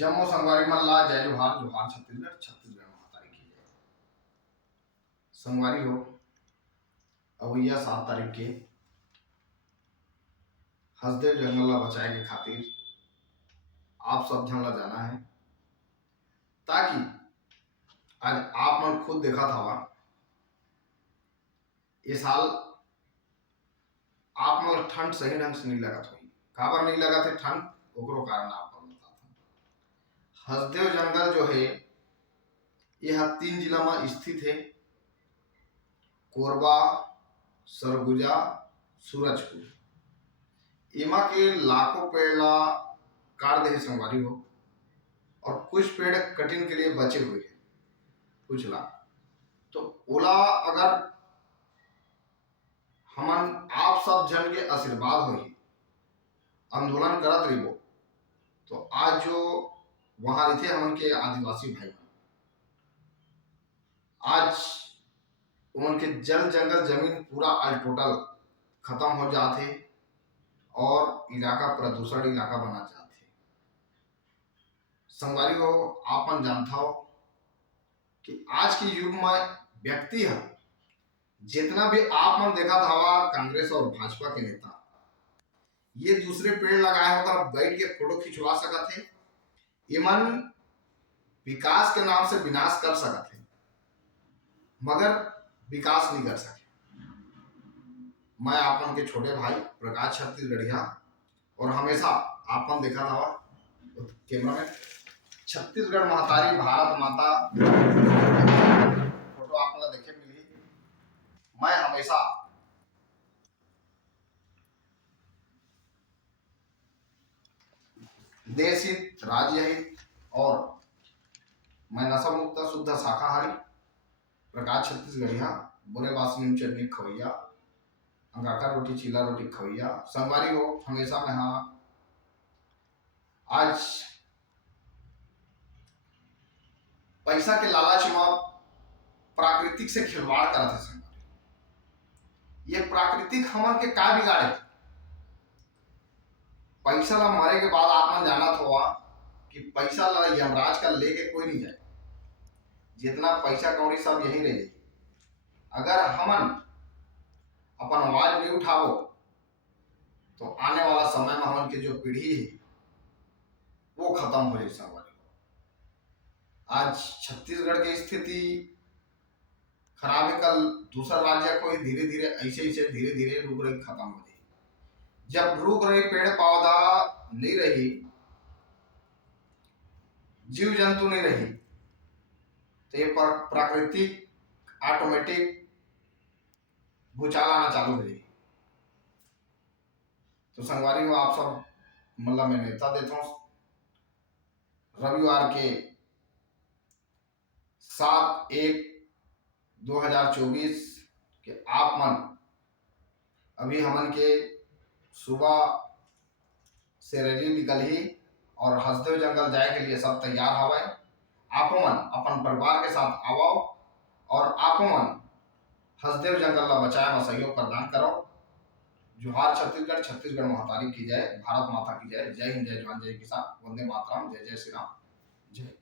जम्मू संगवारी मल्ला जय जोहार जोहार छत्तीसगढ़ छत्तीसगढ़ महातारी की जय। संगवारी हो अवैया 7 तारीख के हसदेव जंगल ला बचाए के खातिर आप सब झन ला जाना है, ताकि आज आप मन खुद देखा था ये साल आप मन ठंड सही ढंग से नहीं लगत हुई। काबर नहीं लगत है ठंड, ओकरो कारण आप मन बताता। हसदेव जंगल जो है यह 3 जिला में स्थित है, कोरबा, सरगुजा, सूरजपुर। इमा के लाखों पेड़ ला काट दे संगवारी हो, और कुछ पेड़ कटिंग के लिए बचे हुए हैं, कुछ ला। तो ओला अगर हमन आप सब जन के आशीर्वाद हो आंदोलन करत रहिबो, तो आज जो वहां रहते हमन के आदिवासी भाई आज उनके जल जंगल जमीन पूरा आज टोटल खत्म हो जाते और इलाका प्रदूषण इलाका बना जाते। संगवारी हो आप मन जानता हो कि आज के युग में व्यक्ति है जितना भी आप मन देखा था कांग्रेस और भाजपा के नेता ये दूसरे पेड़ लगाए होकर बैठ के फोटो खिंचवा सकते थे, ये मन विकास के नाम से विनाश कर सकते थे मगर विकास नहीं कर सके। मैं आप मन के छोटे भाई प्रकाश छत्तीसगढ़िया, और हमेशा आप मन देखा था कैमरा में छत्तीसगढ़ महातारी भारत माता फोटो आप मन देखे मिली। मैं हमेशा देश हित, राज्य हित और मैं नशा मुक्त शुद्ध शाकाहारी प्रकाश छत्तीसगढ़िया, बुरे बासनी चटनी खवैया, अंगाका रोटी चीला रोटी खवैया। संगवारी हो हमेशा मैं हाँ आज पैसा के लालच में प्राकृतिक से खिलवाड़ करते हैं। संगवारी ये प्राकृतिक हमन के का बिगाड़े? पैसा ला मरे के बाद आप मन जानत होगा कि पैसा ला यमराज का लेके कोई नहीं जाए, जितना पैसा कौड़ी सब यही रह जाए। अगर हमन अपन आवाज नहीं उठाओ तो आने वाला समय में हमन के जो पीढ़ी है वो खत्म हो जाए। संगवारी आज छत्तीसगढ़ की स्थिति खराब है, कल दूसरा राज्य को धीरे धीरे ऐसे धीरे धीरे रुक रही खत्म हो जाए। जब रुक रही पेड़ पौधा नहीं रही, जीव जंतु नहीं रही, तो ये प्राकृतिक ऑटोमेटिक भूचाल आना चालू हो जाएगी। तो संगवारी हो आप सब मतलब मैं नेता देता हूं रविवार के 7/1/2024 के आप मन अभी हमन के सुबह से रैली निकल ही और हसदेव जंगल जाए के लिए सब तैयार हवे। आप मन अपन परिवार के साथ आओ और आप मन हसदेव जंगल ला बचाए में सहयोग प्रदान करो। जोहार छत्तीसगढ़ छत्तीसगढ़ महातारी की जय, भारत माता की जय। जय हिंद, जय जवान, जय किसान, वंदे मातरम, जय जय श्री राम, जय।